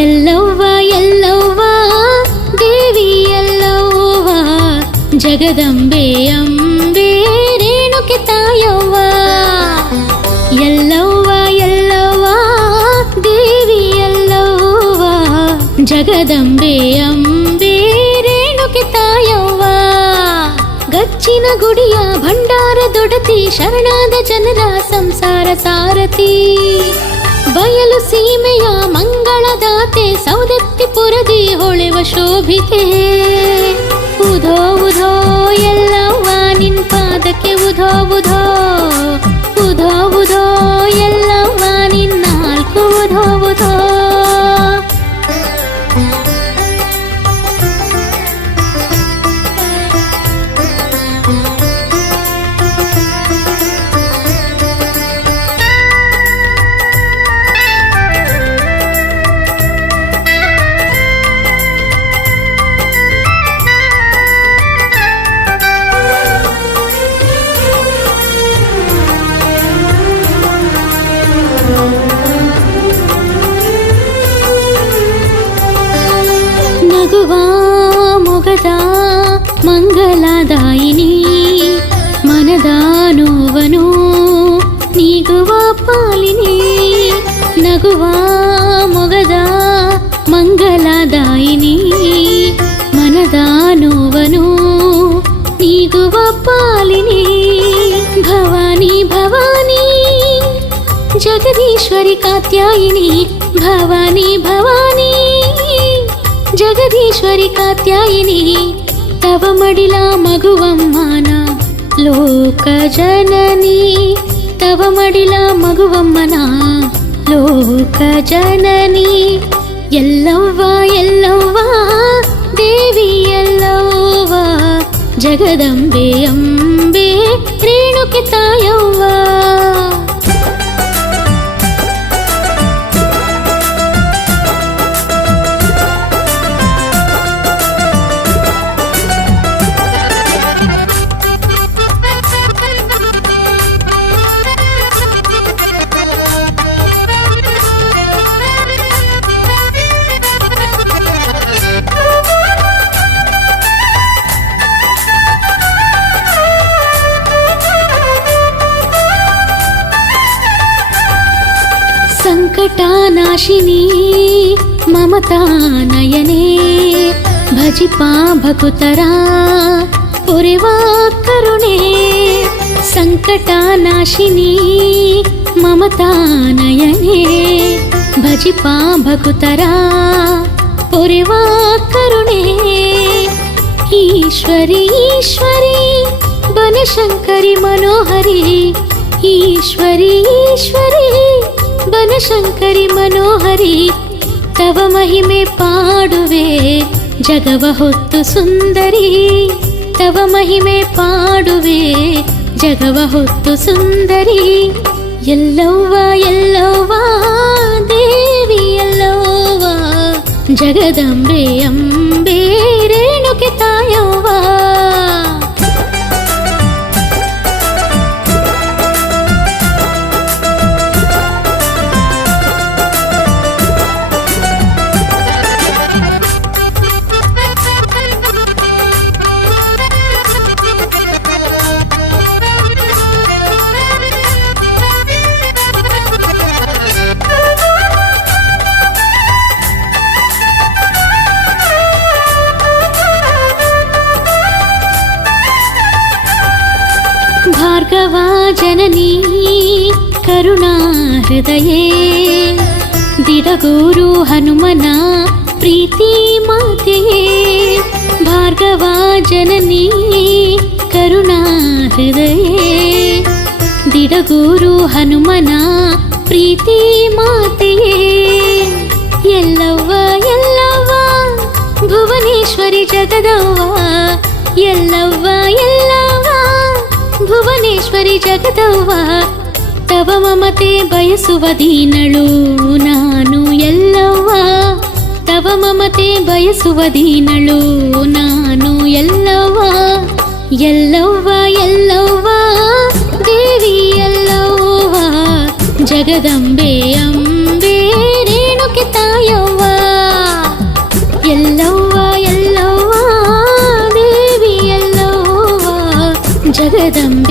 ಎಲ್ಲವ್ವ ಎಲ್ಲವ್ವ ದೇವಿ ಎಲ್ಲವ್ವ ಜಗದಂಬೆ ಅಂಬೆ ರೇಣುಕೆ ತಾಯವ್ವ. ಎಲ್ಲವ್ವ ಎಲ್ಲವ್ವ ದೇವಿ ಎಲ್ಲವ್ವ ಜಗದಂಬೆ ಅಂಬೆ ರೇಣುಕೆ ತಾಯವ್ವ. ಗಚ್ಚಿನ ಗುಡಿಯ ಭಂಡಾರದೊಡತಿ ಶರಣಾದ ಜನರ ಸಂಸಾರ ಸಾರಥಿ. ಬಯಲು ಸೀಮೆಯ ಮಂಗಳದಾತೆ ಸೌದತ್ತಿಪುರದಿ ಹೊಳೆವ ಶೋಭಿತೆ. ಉಧೋ ಉಧೋ ಎಲ್ಲವ್ವ ನಿನ್ ಪಾದಕ್ಕೆ ಉಧೋ ಉಧೋ. ಉಧೋ ಉಧೋ ಎಲ್ಲವ್ವ ನಿನ್ ನಾಲ್ಕು ಉಧೋ ಉಧೋ. ನಗುವ ಮೊಗದ ಮಂಗಲದಾಯಿನಿ ಮನದ ನೋವನು ನೀಗುವ ಪಾಲಿನಿ. ನಗುವ ಮೊಗದ ಮಂಗಲದಾಯಿನಿ ಮನದ ನೋವನು ನೀಗುವ ಪಾಲಿನಿ. ಭವಾನಿ ಭವಾನಿ ಜಗದೀಶ್ವರಿ ಕಾತ್ಯಾಯಿನಿ. ಭವಾನಿ ಭವಾನಿ ಜಗದೀಶ್ವರಿ ಕಾತ್ಯಾಯಿನಿ. ತವ ಮಡಿಲ ಮಗುವಮ್ಮನ ಲೋಕ ಜನನಿ. ತವ ಮಡಿಲ ಮಗುವಮ್ಮನ ಲೋಕ ಜನನಿ. ಎಲ್ಲವ್ವ ಎಲ್ಲವ್ವ ದೇವಿ ಎಲ್ಲವ್ವ ಜಗದಂಬೆ ಅಂಬೆ ರೇಣುಕೆ ತಾಯವ್ವ. ಸಂಕಟನಾಶಿನಿ ಮಮತಾ ನಯನೆ ಭಜಿಪಾ ಭಕುತರ ಪೊರೆವಾ ಕರುಣೆ. ಸಂಕಟನಾಶಿನಿ ಮಮತಾ ನಯನೆ ಭಜಿಪಾ ಭಕುತರ ಪೊರೆವಾ ಕರುಣೆ. ಈಶ್ವರಿ ಈಶ್ವರಿ ಬನಶಂಕರಿ ಮನೋಹರಿ. ಈಶ್ವರಿ ಈಶ್ವರಿ ಬನಶಂಕರಿ ಮನೋಹರಿ. ತವ ಮಹಿಮೆ ಪಾಡುವೆ ಜಗವ ಹೊತ್ತು ಸುಂದರಿ. ತವ ಮಹಿಮೆ ಪಾಡುವೆ ಜಗವ ಹೊತ್ತು ಸುಂದರಿ. ಎಲ್ಲವ್ವ ಎಲ್ಲವ್ವ ದೇವಿ ಎಲ್ಲವ್ವ ಜಗದಂಬೆ ಅಂಬೆ ರೇಣುಕೆ ತಾಯವ್ವ. ಹೃದಯೇ ದಿಡಗೂರು ಹನುಮನ ಪ್ರೀತಿ ಮಾತೆಯೇ ಭಾರ್ಗವ ಜನನಿ ಕರುಣಾ ಹೃದಯೇ ದಿಡಗೂರು ಹನುಮನ ಪ್ರೀತಿ ಮಾತೆಯೇ ಎಲ್ಲವ್ವ ಎಲ್ಲವ್ವ ಭುವನೇಶ್ವರಿ ಜಗದವ್ವ ಎಲ್ಲವ್ವ ಎಲ್ಲವ್ವ ಭುವನೇಶ್ವರಿ ಜಗದವ್ವ ತವ ಮಮತೆ ಬಯಸುವ ದೀನಳು ನಾನು ಎಲ್ಲವ್ವ ತವ ಮಮತೆ ಬಯಸುವ ದೀನಳು ನಾನು ಎಲ್ಲವ್ವ ಎಲ್ಲವ್ವ ಎಲ್ಲವ್ವ ದೇವಿ ಎಲ್ಲವ್ವ ಜಗದಂಬೆ ಅಂಬೆ ರೇಣುಕೆ ತಾಯವ್ವ ಎಲ್ಲವ್ವ ಎಲ್ಲವ್ವ ದೇವಿ ಎಲ್ಲವ್ವ ಜಗದಂಬೆ